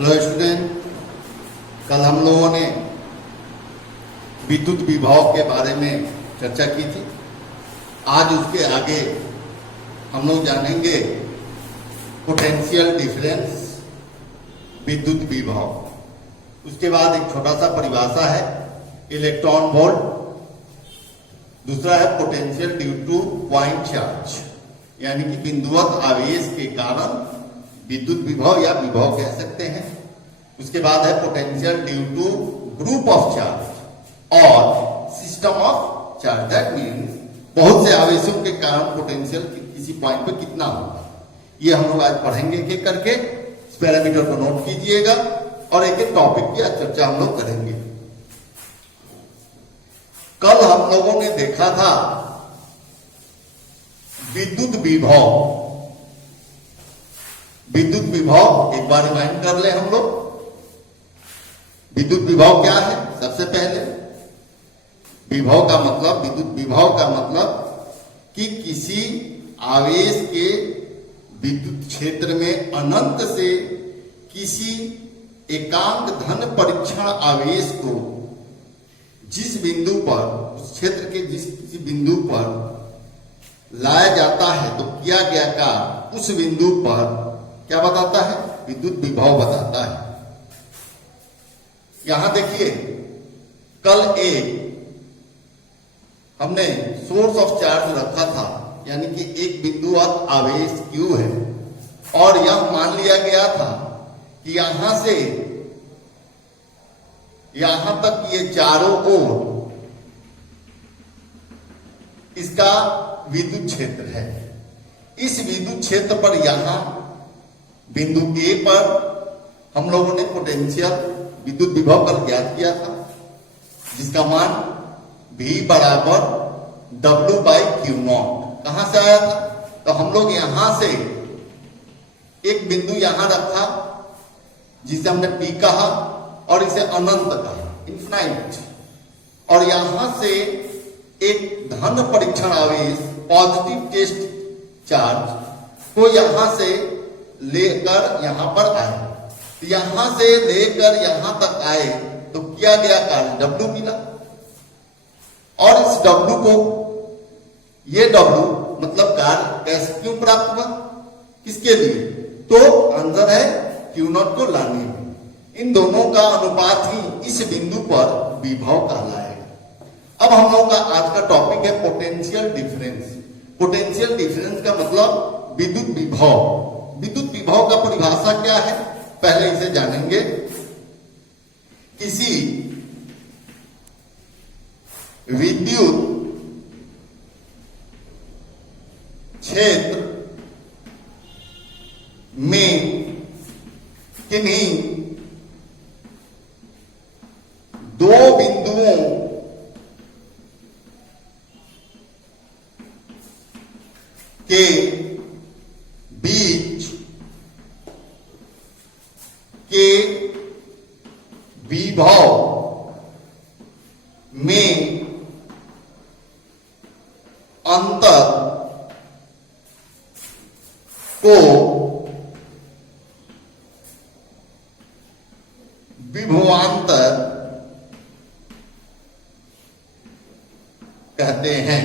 Hello student, कल हम लोगों ने विद्युत विभव के बारे में चर्चा की थी। आज उसके आगे हम लोग जानेंगे पोटेंशियल डिफरेंस विद्युत विभव। उसके बाद एक छोटा सा परिभाषा है इलेक्ट्रॉन वोल्ट, दूसरा है potential due two point charge, यानी कि बिंदुवत आवेश के कारण विद्युत विभव या विभव कह सकते हैं। उसके बाद है potential due to group of charge और system of charge. That means बहुत से आवेशों के कारण पोटेंशियल किसी पॉइंट पे कितना होगा, ये हम लोग आज पढ़ेंगे एक एक करके। इस पैरामीटर को नोट कीजिएगा और एक एक टॉपिक की आज चर्चा हम लोग करेंगे। कल हम लोगों ने देखा था विद्युत विभव। विद्युत विभव एक बार रिमाइंड कर ले हम लोग। विद्युत विभव क्या है? सबसे पहले विभव का मतलब, विद्युत विभव का मतलब कि किसी आवेश के विद्युत क्षेत्र में अनंत से किसी एकांक धन परीक्षण आवेश को जिस बिंदु पर, उस क्षेत्र के जिस किसी बिंदु पर लाया जाता है तो किया गया कार्य उस बिंदु पर क्या बताता है? विद्युत विभव बताता है। यहां देखिए, कल एक हमने सोर्स ऑफ चार्ज रखा था, यानी कि एक बिंदुवत आवेश Q है और यह मान लिया गया था कि यहां से यहां तक ये चारों ओर इसका विद्युत क्षेत्र है। इस विद्युत क्षेत्र पर यहां बिंदु A पर हम लोगों ने पोटेंशियल विद्युत विभव कल ज्ञात किया था, जिसका मान V बराबर W बाई Q नॉट। कहां से आया था? तो हम लोग यहां से एक बिंदु यहां रखा जिसे हमने P कहा और इसे अनंत कहा, इन्फिनाइट, और यहां से एक धन परीक्षण आवेश पॉजिटिव टेस्ट चार्ज को यहां से लेकर यहां पर आए। यहां से लेकर यहां तक आए तो किया गया कार्य W मिला, और इस W को, ये W मतलब कार्य कैसे क्यों प्राप्त हुआ, किसके लिए? तो आंसर है Q नॉट को लाने में। इन दोनों का अनुपात ही इस बिंदु पर विभव कहलाएगा। अब हम लोग का आज का टॉपिक है पोटेंशियल डिफरेंस। पोटेंशियल डिफरेंस का मतलब विद्युत विभव। विद्युत विभव का परिभाषा क्या है, पहले इसे जानेंगे। किसी विद्युत क्षेत्र में किन्हीं दो बिंदुओं के बीच के विभव में अंतर को विभवांतर कहते हैं।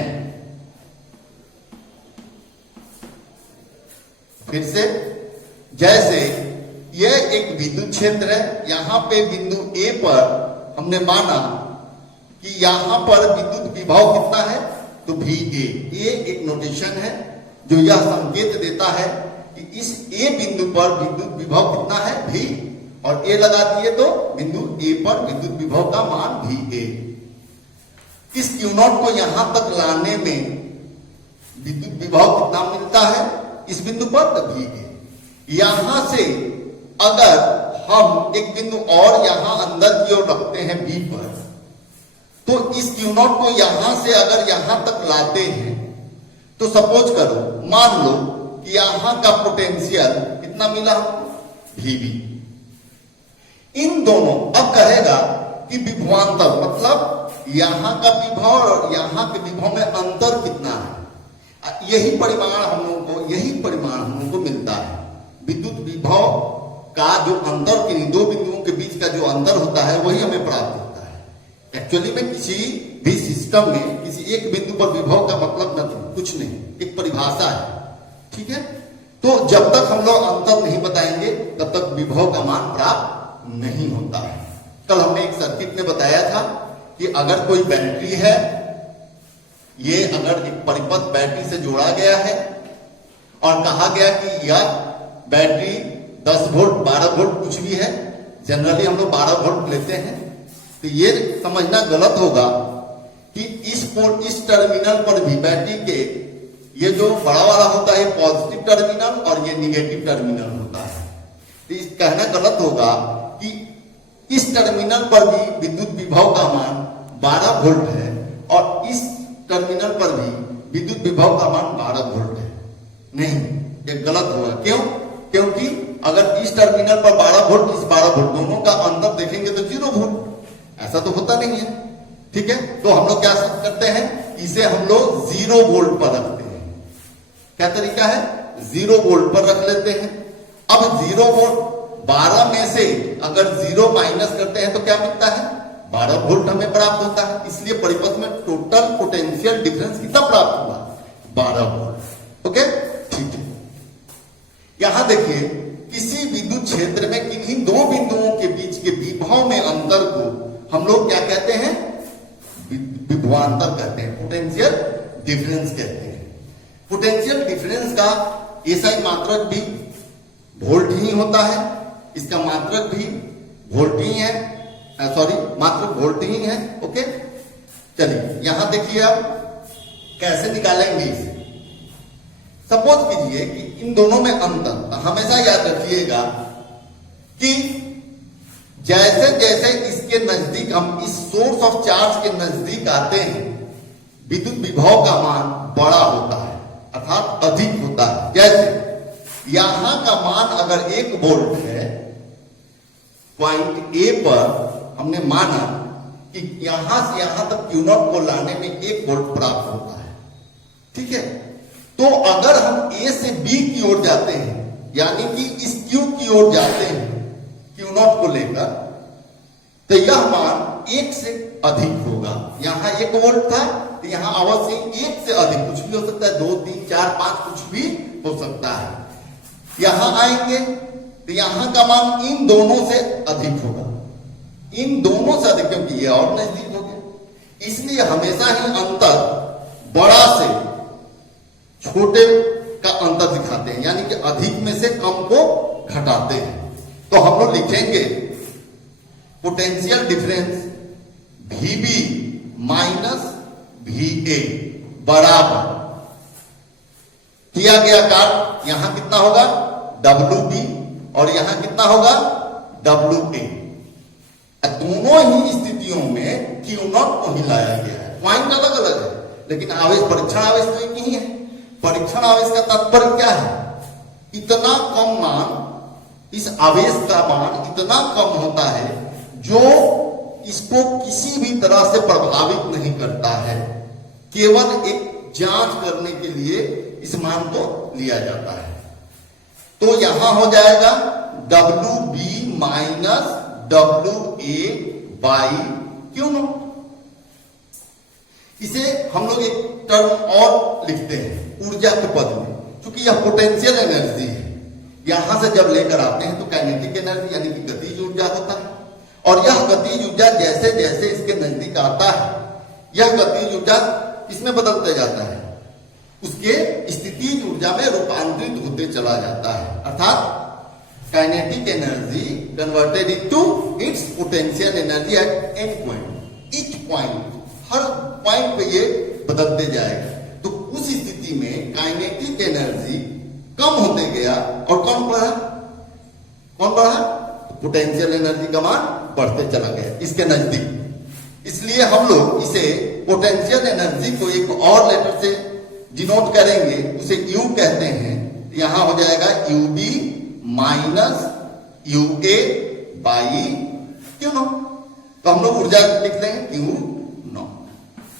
फिर से, जैसे यह एक विद्युत क्षेत्र है, यहां पे बिंदु A पर हमने माना कि यहां पर विद्युत विभव कितना है, तो VA। ये एक नोटेशन है जो यह संकेत देता है कि इस A बिंदु पर विद्युत विभव कितना है, V, और A लगा दिए तो बिंदु A पर विद्युत विभव का मान VA। इस Q नॉट को यहां तक लाने में विद्युत विभव कितना मिलता है इस बिंदु पर, तो VA। यहां से अगर हम एक बिंदु और यहां अंदर की ओर रखते हैं B पर, तो इस Q नॉट को यहां से अगर यहां तक लाते हैं तो सपोज करो, मान लो कि यहां का पोटेंशियल कितना मिला हमको, VB। इन दोनों, अब कहेगा कि विभवांतर मतलब यहां का विभव और यहां के विभव में अंतर कितना है। यही परिमाण हम लोगों को मिलता है। विद्युत विभव का जो अंतर, किन्हीं दो बिंदुओं के बीच का जो अंतर होता है वही हमें प्राप्त होता है। एक्चुअली में किसी भी सिस्टम में किसी एक बिंदु पर विभव का मतलब नहीं, कुछ नहीं, एक परिभाषा है, ठीक है। तो जब तक हम लोग अंतर नहीं बताएंगे तब तक विभव का मान प्राप्त नहीं होता है। कल हमने एक सर्किट में बताया था कि अगर कोई बैटरी है, ये अगर एक परिपथ बैटरी से जोड़ा गया है और कहा गया कि यह बैटरी 10 वोल्ट 12 वोल्ट कुछ भी है, जनरली हम लोग 12 वोल्ट लेते हैं, तो ये समझना गलत होगा कि इस टर्मिनल पर भी बैटरी के ये जो बड़ा वाला होता है पॉजिटिव टर्मिनल और ये निगेटिव टर्मिनल होता है। तो इस कहना गलत होगा कि इस टर्मिनल पर भी विद्युत विभव का मान 12 वोल्ट है और इस टर्मिनल पर भी विद्युत विभव का मान 12 वोल्ट है। नहीं, ये गलत होगा। क्यों? क्योंकि अगर इस टर्मिनल पर 12 वोल्ट, इस 12 वोल्ट, दोनों का अंतर देखेंगे तो 0 वोल्ट। ऐसा तो होता नहीं है, ठीक है। तो हम लोग क्या करते हैं, इसे हम लोग 0 वोल्ट पर रखते हैं। क्या तरीका है? 0 वोल्ट पर रख लेते हैं। अब 0 वोल्ट 12 में से अगर 0 माइनस करते हैं तो क्या मिलता है? 12 वोल्ट हमें प्राप्त होता है। इसलिए परिपथ में टोटल पोटेंशियल डिफरेंस कितना प्राप्त हुआ? 12 वोल्ट। ओके, ठीक है। यहां देखिए, किसी विद्युत क्षेत्र में किन्हीं दो बिंदुओं के बीच के विभव में अंतर को हम लोग क्या कहते हैं? विभवांतर कहते हैं, पोटेंशियल डिफरेंस कहते हैं। पोटेंशियल डिफरेंस का एसआई मात्रक भी वोल्ट ही होता है, इसका मात्रक भी वोल्ट ही है, मात्रक वोल्ट ही है। ओके, चलिए यहां देखिए आप कैसे निकालेंगे इसे। सपोज कीजिए कि इन दोनों में अंतर, हमेशा याद रखिएगा कि जैसे जैसे इसके नजदीक हम इस सोर्स ऑफ चार्ज के नजदीक आते हैं, विद्युत विभव का मान बड़ा होता है, अर्थात अधिक होता है। जैसे यहां का मान अगर 1 वोल्ट है, पॉइंट ए पर हमने माना कि यहां से यहां तक Q0 को लाने में 1 वोल्ट प्राप्त होता है, ठीक है। तो अगर हम ए से बी की ओर जाते हैं, यानी कि इस Q की ओर जाते हैं Q0 को लेकर, तो यह मान 1 से अधिक होगा। यहां 1 वोल्ट था तो यहां अवश्य 1 से अधिक, कुछ भी हो सकता है, 2 3 4 5 कुछ भी हो सकता है। यहां आएंगे तो यहां का मान इन दोनों से अधिक होगा, इन दोनों से अधिक, क्योंकि ये और नजदीक हो गया। इसलिए हमेशा ही अंतर बड़ा से छोटे का अंतर दिखाते हैं, यानी कि अधिक में से कम को घटाते हैं। तो हम लोग लिखेंगे potential difference VB minus VA बराबर, किया गया काट, यहां कितना होगा WB और यहां कितना होगा WA। दोनों ही स्थितियों में Q0 को ही लाया गया है। पॉइंट अलग अलग है, लेकिन आवेश, परीक्षण आवेश तो एक ही है। परीक्षण आवेश का तात्पर्य क्या है? इतना कम मान, इस आवेश का मान इतना कम होता है जो इसको किसी भी तरह से प्रभावित नहीं करता है। केवल एक जांच करने के लिए इस मान को लिया जाता है। तो यहां हो जाएगा WB minus WA by Q0। इसे हम लोग एक टर्म और लिखते हैं ऊर्जा के पद में, क्योंकि यह पोटेंशियल एनर्जी है। यहां से जब लेकर आते हैं तो काइनेटिक एनर्जी यानी कि गतिज ऊर्जा होता है, और यह गतिज ऊर्जा जैसे जैसे इसके नजदीक आता है, यह गतिज ऊर्जा इसमें बदलते जाता है, उसके स्थितिज ऊर्जा में रूपांतरित होते चला जाता है। अर्थात kinetic energy converted into its potential energy at any point. Each point, her point पे ये बदलते जाएगा। तो उस स्थिति में काइनेटिक एनर्जी कम होते गया और कौन बढ़ा? कौन बढ़ा? पोटेंशियल एनर्जी का मान बढ़ते चला गया इसके नजदीक। इसलिए हम लोग इसे पोटेंशियल एनर्जी को एक और लेटर से डिनोट करेंगे, उसे U कहते हैं। यहां हो जाएगा UB minus UA by Q0। तो हम लोग ऊर्जा लिखते हैं Q0।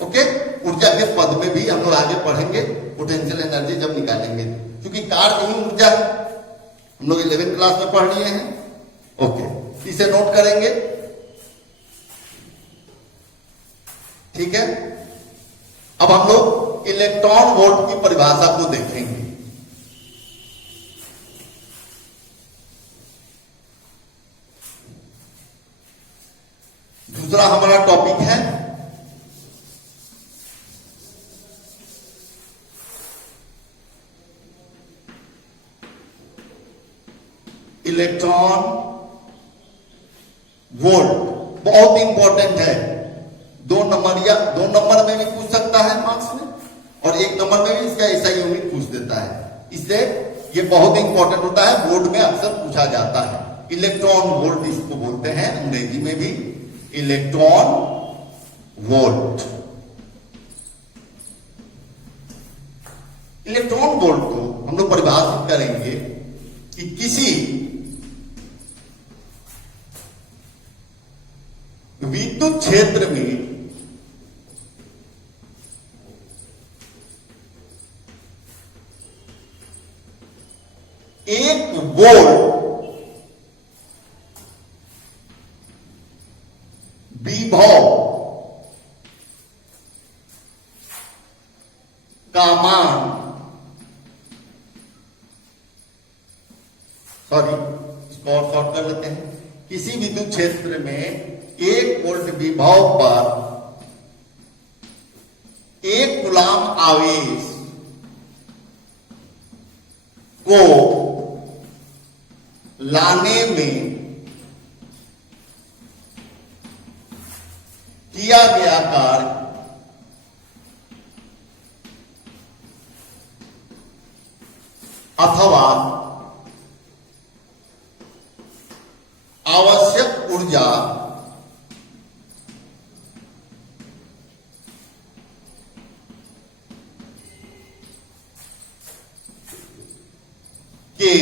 ओके, ऊर्जा के पद में भी हम लोग आगे पढ़ेंगे पोटेंशियल एनर्जी जब निकालेंगे, क्योंकि कार्य ही ऊर्जा है। हम लोग 11वीं क्लास में पढ़ लिए हैं ओके, इसे नोट करेंगे। ठीक है, अब हम लोग इलेक्ट्रॉन वोल्ट की परिभाषा को देखेंगे। दूसरा हमारा टॉपिक है इलेक्ट्रॉन वोल्ट। बहुत इंपॉर्टेंट है, 2 नंबर में भी पूछ सकता है मार्क्स में, और 1 नंबर में भी इसका ऐसा यूनिट पूछ देता है। इससे ये बहुत इंपॉर्टेंट होता है, बोर्ड में अक्सर पूछा जाता है। इलेक्ट्रॉन वोल्ट इसको बोलते हैं, अंग्रेजी में भी इलेक्ट्रॉन वोल्ट। इलेक्ट्रॉन वोल्ट को हम लोग परिभाषित करेंगे कि किसी विद्युत क्षेत्र में एक वोल्ट विभव का मान, इसको और शॉर्ट कर लेते हैं। किसी विद्युत क्षेत्र में 1 वोल्ट विभव पर 1 कूलाम आवेश को लाने में किया गया कार्य अथवा आवश्यक ऊर्जा के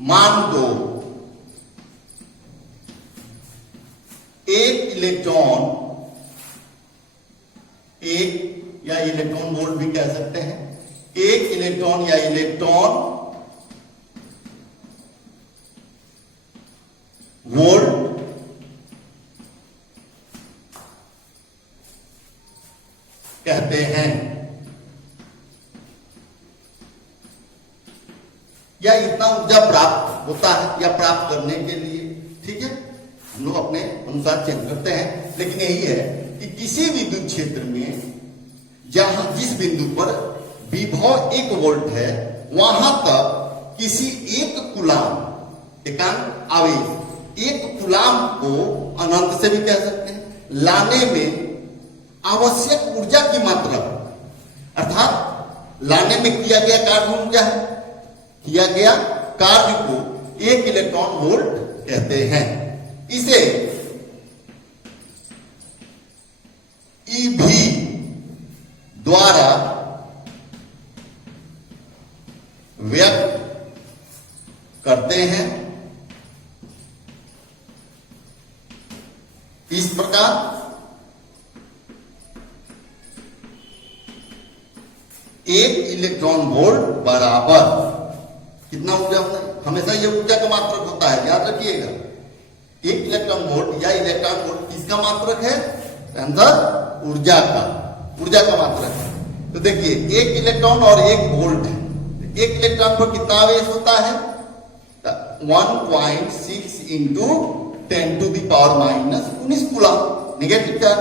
मान को एक या इलेक्ट्रॉन वोल्ट भी कह सकते हैं, एक इलेक्ट्रॉन या इलेक्ट्रॉन वोल्ट कहते हैं। या इतना ऊर्जा प्राप्त होता है या प्राप्त करने के लिए, ठीक है, हम लोग अपने अनुसार चेंज करते हैं। लेकिन यही है कि किसी विद्युत क्षेत्र में जहां जिस बिंदु पर विभव 1 वोल्ट है, वहां तक किसी एक कूलाम एकांक आवेश 1 कूलाम को अनंत से भी कह सकते हैं, लाने में आवश्यक ऊर्जा की मात्रा, अर्थात लाने में किया गया कार्य ऊर्जा है, किया गया कार्य को 1 इलेक्ट्रॉन वोल्ट कहते हैं। इसे ईवी द्वारा व्यक्त करते हैं। इस प्रकार एक इलेक्ट्रॉन वोल्ट बराबर कितना ऊर्जा होता है, हमेशा यह ऊर्जा का मात्रक होता है, याद रखिएगा। 1 इलेक्ट्रॉन वोल्ट या इलेक्ट्रॉन वोल्ट किसका मात्रक है? आंसर ऊर्जा का मात्रक है। तो देखिए 1 इलेक्ट्रॉन और 1 वोल्ट है, 1 इलेक्ट्रॉन पर कितना आवेश होता है? 1.6 into 10⁻⁻⁹ coulomb. Negative charge,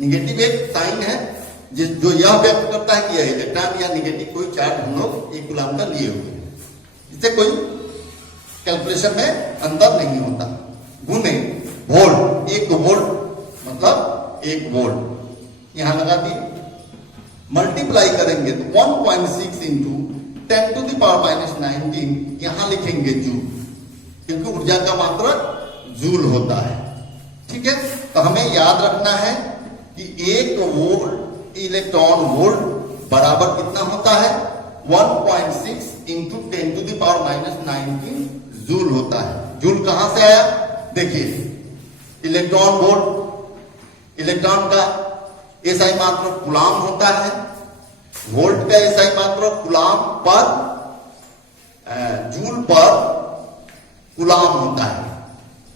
negative एक साइन है जो यह व्यक्त करता है कि यह इलेक्ट्रॉन या निगेटिव कोई चार्ज हम लोग 1 कूलम का लिए हुए हैं। इससे कोई कैलकुलेशन में अंतर नहीं होता। गुने वोल्ट, 1 वोल्ट मतलब 1 वोल्ट यहां लगा दिए, मल्टीप्लाई करेंगे तो 1.6 इंटू 10⁻⁻⁹ यहां लिखेंगे जूल, क्योंकि ऊर्जा का मात्रक जूल होता है। ठीक है, तो हमें याद रखना है कि 1 वोल्ट इलेक्ट्रॉन वोल्ट बराबर कितना होता है? 1.6 इंटू 10⁻⁻⁹ जूल होता है। जूल कहां से आया? देखिए इलेक्ट्रॉन वोल्ट, इलेक्ट्रॉन का एसआई मात्रक कूलाम होता है, वोल्ट का एसआई मात्रक कूलाम पर जूल पर कूलाम होता है,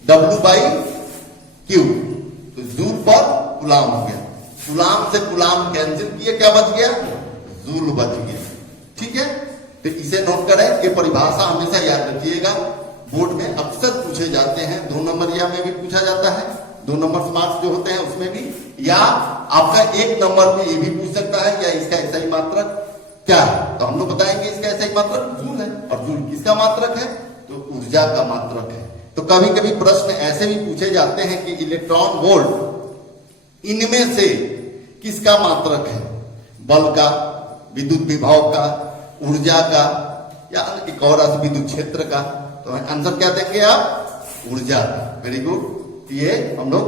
W/Q, तो जूल पर कूलाम हो गया। कूलाम से कूलाम कैंसिल किए, क्या बच गया? जूल बच गया। ठीक है, तो इसे नोट करें, ये परिभाषा हमेशा याद रखिएगा। बोर्ड में अक्सर पूछे जाते हैं, 2 नंबरिया में भी पूछा जाता है, 2 नंबर मार्क्स जो होते हैं उसमें भी, या आपका 1 नंबर में ये भी पूछ सकता है, या इसका ऐसा ही मात्रक क्या है, तो हम लोग बताएंगे इसका ऐसा ही मात्रक जूल है। और जूल किसका मात्रक है? तो ऊर्जा का मात्रक है। तो कभी कभी प्रश्न ऐसे भी पूछे जाते हैं कि इलेक्ट्रॉन वोल्ट इनमें से किसका मात्रक है? बल का, विद्युत विभव का, ऊर्जा का, या एक और विद्युत क्षेत्र का। तो आंसर क्या देंगे आप? ऊर्जा का। वेरी गुड, ये हम लोग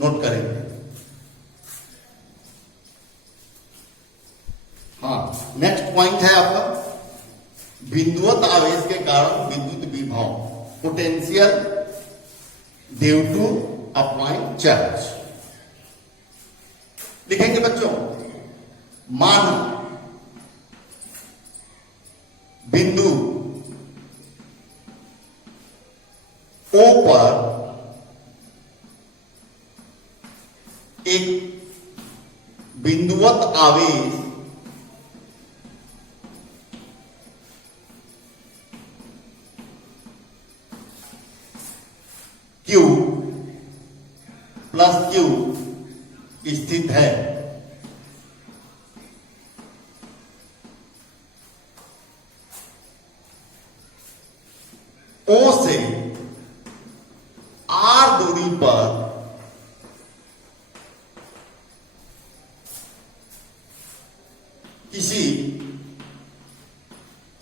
नोट करेंगे। हाँ, नेक्स्ट पॉइंट है आपका, बिंदुवत आवेश के कारण विद्युत विभव, potential due to applied charge. लिखेंगे बच्चों, मान बिंदु O पर एक बिंदुवत आवेश Q प्लस Q स्थित है। O से R दूरी पर किसी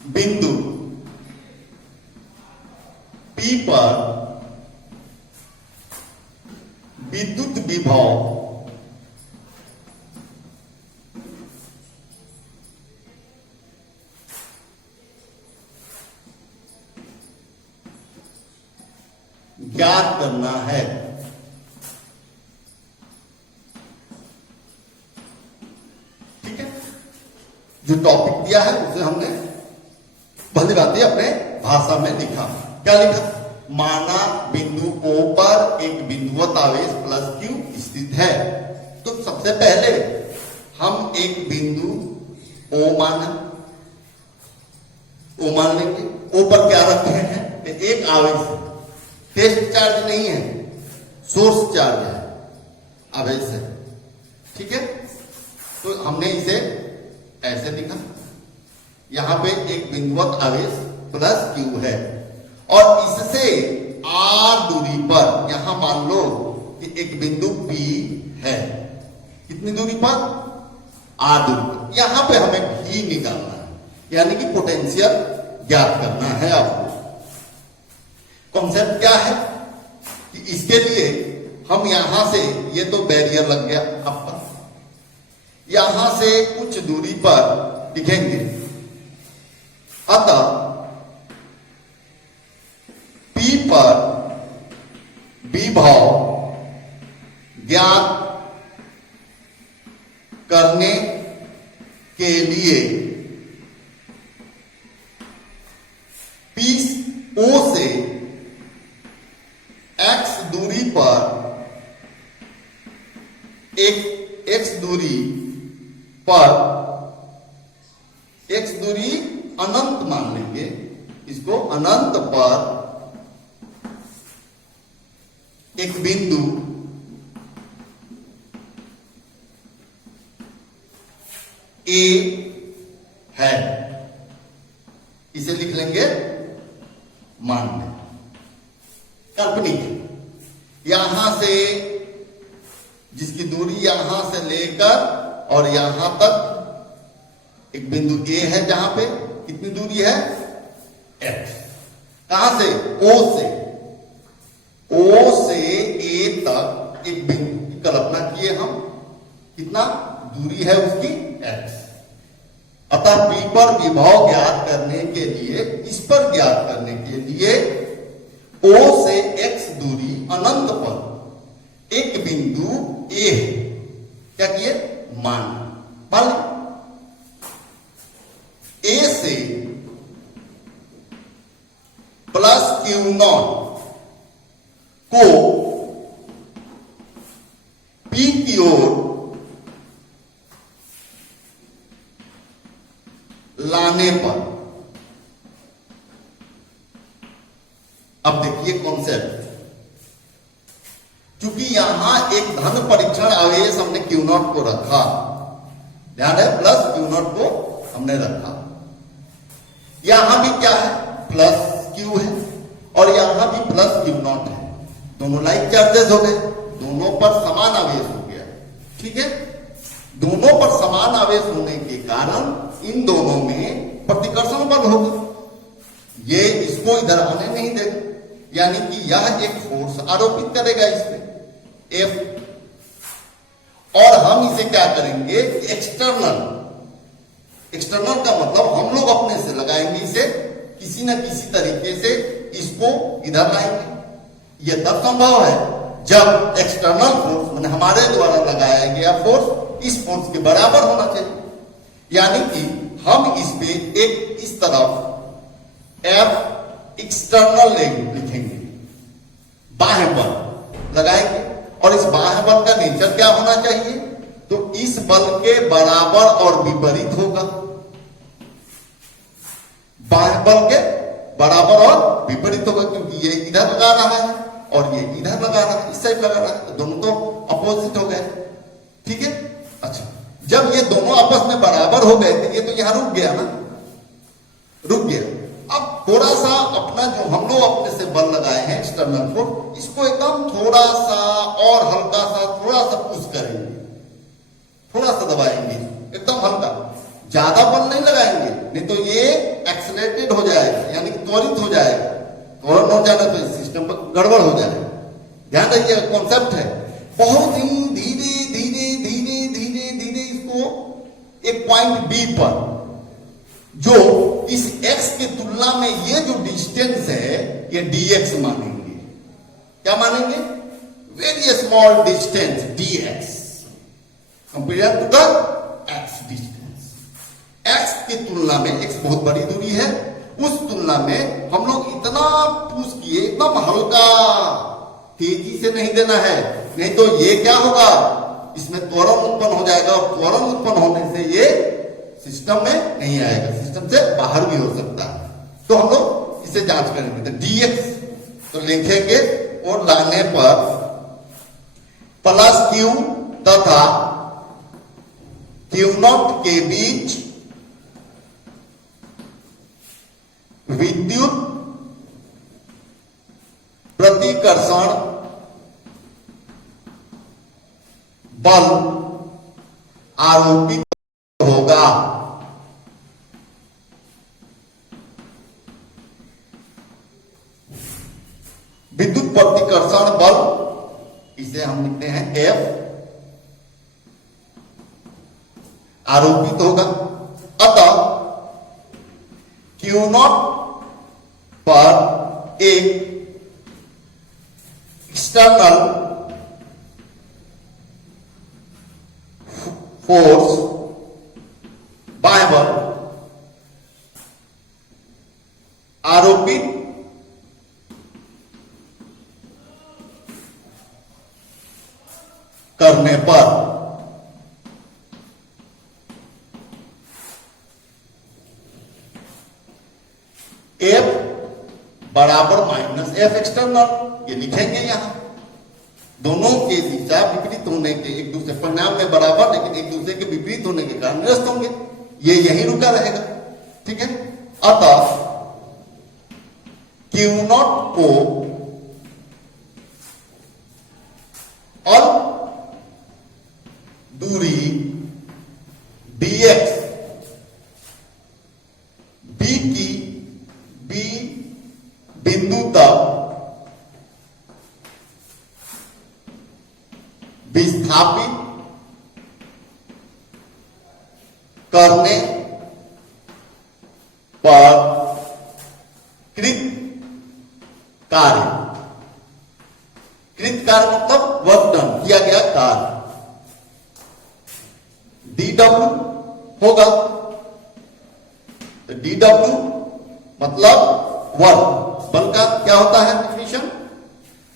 बिंदु P पर विद्युत विभव ज्ञात करना है। ठीक है, जो टॉपिक दिया है उसे हमने भली भांति अपने भाषा में लिखा। क्या लिखा? माना बिंदु O पर एक बिंदुवत आवेश प्लस Q स्थित है। तो सबसे पहले हम एक बिंदु O मान लेंगे। O पर क्या रखे हैं? एक आवेश, टेस्ट चार्ज नहीं है, सोर्स चार्ज है, आवेश है। ठीक है, तो हमने इसे ऐसे लिखा, यहां पे एक बिंदुवत आवेश प्लस Q है, और इससे R दूरी पर यहां मान लो कि एक बिंदु P है। कितनी दूरी पर? R दूरी पर। यहां पे हमें V निकालना है, यानी कि पोटेंशियल ज्ञात करना है आपको। कॉन्सेप्ट क्या है कि इसके लिए हम यहां से, ये तो बैरियर लग गया आपका, यहां से कुछ दूरी पर लिखेंगे, अतः P पर विभव ज्ञात करने के लिए O से x दूरी पर एक x दूरी पर, x दूरी अनंत मान लेंगे इसको, अनंत पर एक बिंदु A है, इसे लिख लेंगे मान लें। काल्पनिक, यहां से जिसकी दूरी यहां से लेकर और यहां तक एक बिंदु A है, जहां पे कितनी दूरी है? x। कहां से? O से। O से A तक एक बिंदु की कल्पना किए हम, कितना दूरी है उसकी? x। अतः P पर विभव ज्ञात करने के लिए, इस पर ज्ञात करने के लिए O से x दूरी अनंत पर एक बिंदु A है, क्या किए? मान A से प्लस क्यू नॉट को पी की ओर लाने पर, अब देखिए कॉन्सेप्ट, क्योंकि यहां एक धन परीक्षण आवेश हमने क्यू नॉट को रखा, ध्यान है, प्लस क्यू नॉट को हमने रखा, यहां भी क्या है, प्लस क्यू है, और यहां भी प्लस क्यू नॉट है, दोनों लाइक चार्जेस हो गए, दोनों पर समान आवेश हो गया, ठीक है। दोनों पर समान आवेश होने के कारण इन दोनों में प्रतिकर्षण बल होगा, ये इसको इधर आने नहीं देगा, यानी कि यह एक फोर्स आरोपित करेगा इस पे F, और हम इसे क्या करेंगे, एक्सटर्नल, एक्सटर्नल का मतलब हम लोग अपने से लगाएंगे इसे, किसी न किसी तरीके से इसको इधर लाएंगे। यह तब संभव है जब एक्सटर्नल फोर्स माने हमारे द्वारा लगाया गया फोर्स इस फोर्स के बराबर होना चाहिए, यानी कि हम इस पे एक इस तरफ F एक्सटर्नल लिखेंगे, बाह्य बल लगाएंगे, और इस बाह्य बल का नेचर क्या होना चाहिए, तो इस बल के बराबर और विपरीत होगा, बाह्य बल के बराबर और विपरीत होगा, क्योंकि ये इधर लगा रहा है और ये इधर लगा रहा है, इस साइड लगा रहा है, तो दोनों तो अपोजिट हो गए, ठीक है। अच्छा, जब ये दोनों आपस में बराबर हो गए तो ये तो यहां रुक गया ना, रुक गया। अब थोड़ा सा अपना जो हम लोग अपने से बल लगाए हैं एक्सटर्नल फोर्स, इसको एकदम थोड़ा सा और हल्का सा थोड़ा सा पुश करेंगे, थोड़ा सा दबाएंगे, एकदम हल्का, ज्यादा बल नहीं लगाएंगे, नहीं तो ये एक्सीलरेटेड हो जाएगा, यानी कि त्वरित हो जाएगा, त्वरण हो जाना तो सिस्टम पर गड़बड़ हो जाएगा। ध्यान रखिए कॉन्सेप्ट है, बहुत ही धीरे धीरे धीरे धीरे धीरे इसको एक पॉइंट बी पर, जो इस x की तुलना में ये जो डिस्टेंस है ये dx मानेंगे, क्या मानेंगे, very small distance dx compare to the x distance, x की तुलना में x बहुत बड़ी दूरी है, उस तुलना में हम लोग इतना पुश किए, एकदम हल्का, तेजी से नहीं देना है, नहीं तो ये क्या होगा, इसमें त्वरण उत्पन्न हो जाएगा, और त्वरण उत्पन्न होने से ये सिस्टम में नहीं आएगा, सिस्टम से बाहर भी हो सकता है, तो हम लोग इसे जांच करेंगे। तो dx तो लिखेंगे, और लाने पर प्लस क्यू तथा क्यू नॉट के बीच विद्युत प्रतिकर्षण बल आरोपित होगा। विद्युत प्रतिकर्षण बल, इसे हम लिखते हैं F, आरोपित होगा, अतः Q नॉट पर एक एक्सटर्नल फोर्स, बाह्य बल आरोपित करने पर F बराबर माइनस F एक्सटर्नल, ये लिखेंगे यहां, दोनों के दिशा विपरीत होने के, एक दूसरे परिणाम में बराबर लेकिन एक दूसरे के विपरीत होने के कारण निरस्त होंगे, ये यहीं रुका रहेगा, ठीक है। अतः Q नॉट को और दूरी dx B बिंदु तक विस्थापित करने पर कृत कार्य, कृत कार्य मतलब वर्क डन, किया गया कार्य, dw होगा, तो dw मतलब वर्क, बल का क्या होता है डिफिनीशन?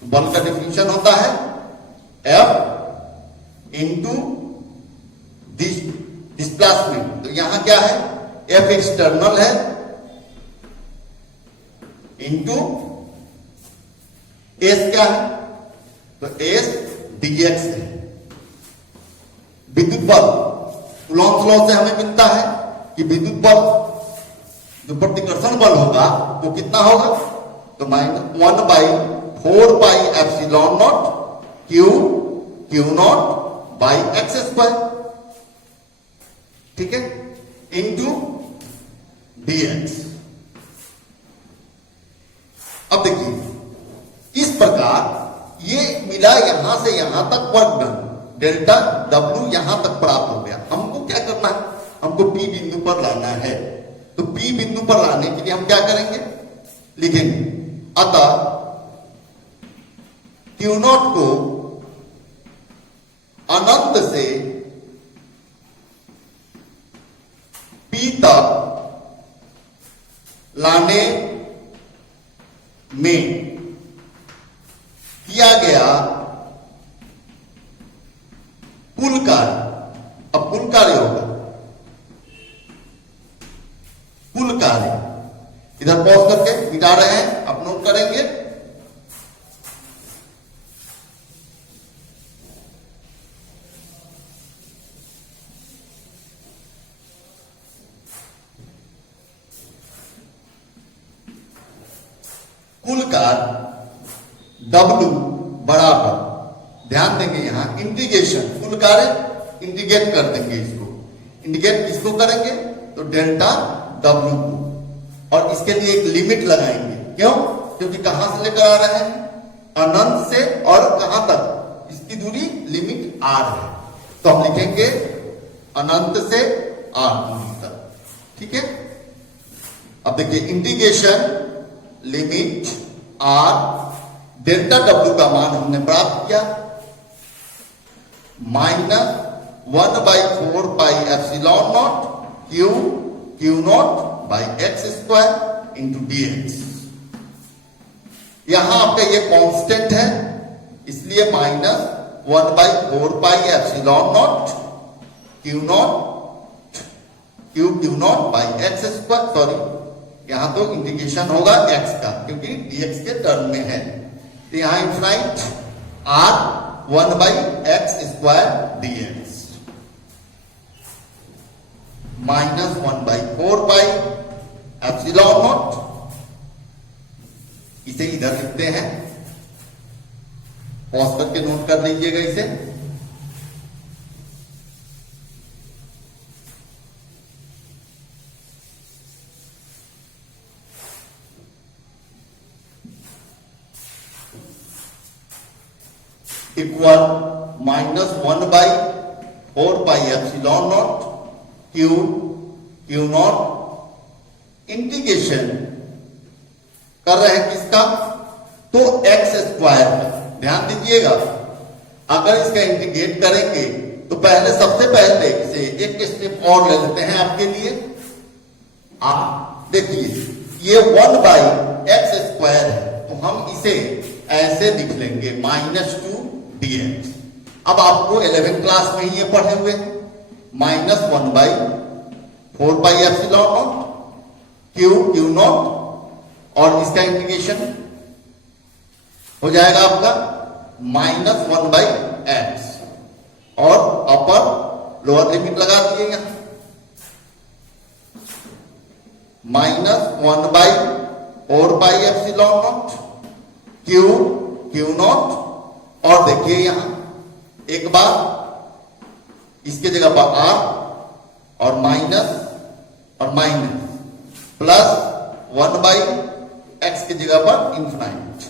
बल का डिफिनीशन होता है F इंटू डिस्प्लेसमेंट। तो यहां क्या है? F एक्सटर्नल है इंटू S क्या है? तो S dx है। विद्युत बल कूलॉम्स लॉ से हमें मिलता है कि विद्युत बल जो प्रतिकर्षण बल होगा वो कितना होगा? तो -1/4πε0 Q not by x square, ठीक है, इंटू dx। अब देखिए इस प्रकार ये मिला, यहां से यहां तक वर्क डन, डेल्टा W यहां तक प्राप्त हो गया। हमको क्या करना है? हमको P बिंदु पर लाना है। तो P बिंदु पर लाने के लिए हम क्या करेंगे? लिखेंगे अतः Q नॉट को अनंत से P तक लाने में किया गया कुल कार्य। अब कुल कार्य होगा, कुल कार्य इधर पॉज करके मिटा रहे हैं, अब नोट करेंगे। कुल कार्य W बराबर, ध्यान देंगे यहां इंटीग्रेशन, कुल कार्य इंटीग्रेट कर देंगे इसको। इंटीग्रेट किसको करेंगे? तो डेल्टा W को, और इसके लिए एक लिमिट लगाएंगे। क्यों? क्योंकि कहां से लेकर आ रहे हैं? अनंत से, और कहां तक? इसकी दूरी लिमिट R है, तो हम लिखेंगे अनंत से R दूरी तक, ठीक है। अब देखिए integration limit R, delta W का मान हमने प्राप्त किया -1/4πε0 Q not by x square into dx। यहां आपका ये कांस्टेंट है, इसलिए -1/4πε0 Q not by x square, sorry यहां तो इंटीग्रेशन होगा x का, क्योंकि dx के टर्म में है। तो यहां इनफाइनाइट R 1/x² dx -1/4πε0, इसे इधर लिखते हैं, पॉज करके नोट कर लीजिएगा इसे। इक्वल -1/4πε0 Q नॉट, इंटीग्रेशन कर रहे हैं किसका? तो एक्स स्क्वायर का। ध्यान दीजिएगा, अगर इसका इंटीग्रेट करेंगे तो पहले सबसे पहले से एक स्टेप और ले लेते हैं आपके लिए। आप देखिए ये 1/x² है, तो हम इसे ऐसे लिख लेंगे -2 dx। अब आपको 11th क्लास में ही ये पढ़े हुए -1/4πε0 Q नॉट, और इसका इंटीग्रेशन हो जाएगा आपका -1/x, और अपर लोअर लिमिट लगा दिए यहां -1/4πε0 Q नॉट, और देखिए यहां एक बार इसके जगह पर R और माइनस प्लस 1/x की जगह पर इनफाइनाइट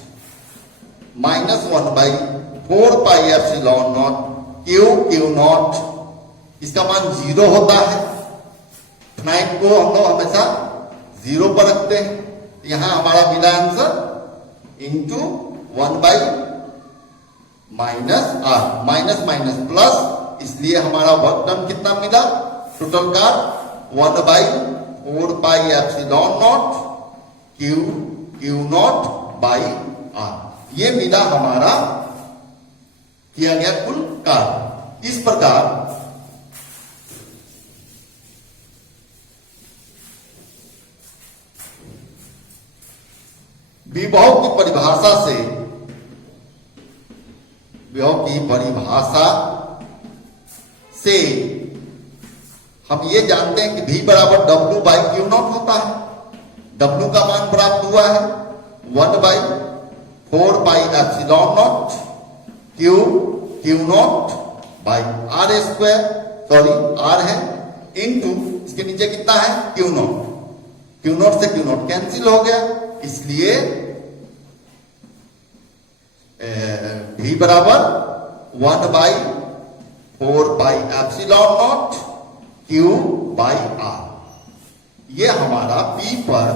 -1/4πε0 Q नॉट, इसका मान 0 होता है। इनफाइनाइट को हम लोग हमेशा 0 पर रखते हैं। यहां हमारा मिला answer into 1/r minus plus, इसलिए हमारा वर्क डन कितना मिला? टोटल का 1/4πε0 Q Q0 बाई R। ये मिला हमारा किया गया कुल कार्य। इस प्रकार विभव की परिभाषा से हम ये जानते हैं कि V बराबर W बाई Q0 होता है। W का मान प्राप्त हुआ है 1 by 4 pi epsilon not Q0 by R square, sorry R है, इनटू इसके नीचे कितना है Q0 से Q0 कैंसिल हो गया, इसलिए V बराबर 1 by 4 pi epsilon not Q by R। ये हमारा P पर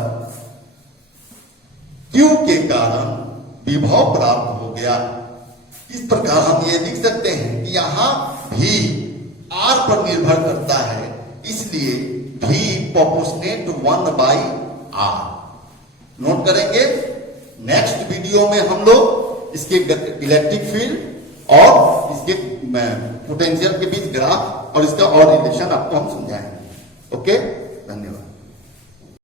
Q के कारण विभव प्राप्त हो गया। इस प्रकार हम ये लिख सकते हैं कि यहां V R पर निर्भर करता है, इसलिए V proportionate 1 by R। Note करेंगे, नेक्स्ट वीडियो में हम लोग इसके इलेक्ट्रिक फील्ड और इसके पोटेंशियल के बीच ग्राफ और इसका और रिलेशन आपको हम समझाएंगे। ओके।